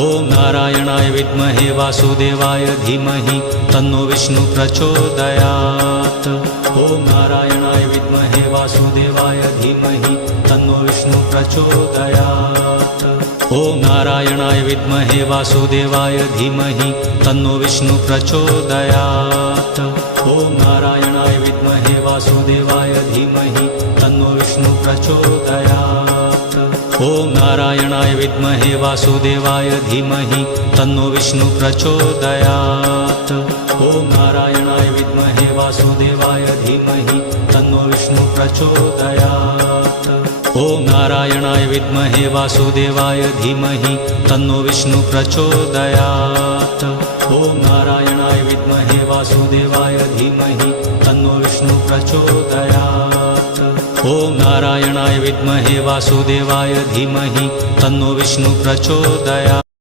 ॐ नारायणाय विद्महे वासुदेवाय धीमहि तन्नो विष्णु प्रचोदयात्। ॐ नारायणाय विद्महे वासुदेवाय धीमहि तन्नो विष्णु प्रचोदयात्। ॐ नारायणाय विद्महे वासुदेवाय धीमहि तन्नो विष्णु प्रचोदयात्। ॐ नारायणाय विद्महे वासुदेवाय धीमहि तन्नो विष्णु प्रचोदयात्। ॐ नारायणाय विद्महे वासुदेवाय धीमहि तन्नो विष्णु प्रचोदयात्। ॐ नारायणाय विद्महे वासुदेवाय धीमहि तन्नो विष्णु प्रचोदयात्। ॐ नारायणाय विद्महे वासुदेवाय धीमहि तन्नो विष्णु प्रचोदयात्। ॐ नारायणाय विद्महे वासुदेवाय धीमहि तन्नो विष्णु प्रचोदयात्। ॐ नारायणाय विद्महे वासुदेवाय धीमहि तन्नो विष्णु प्रचोदयात्।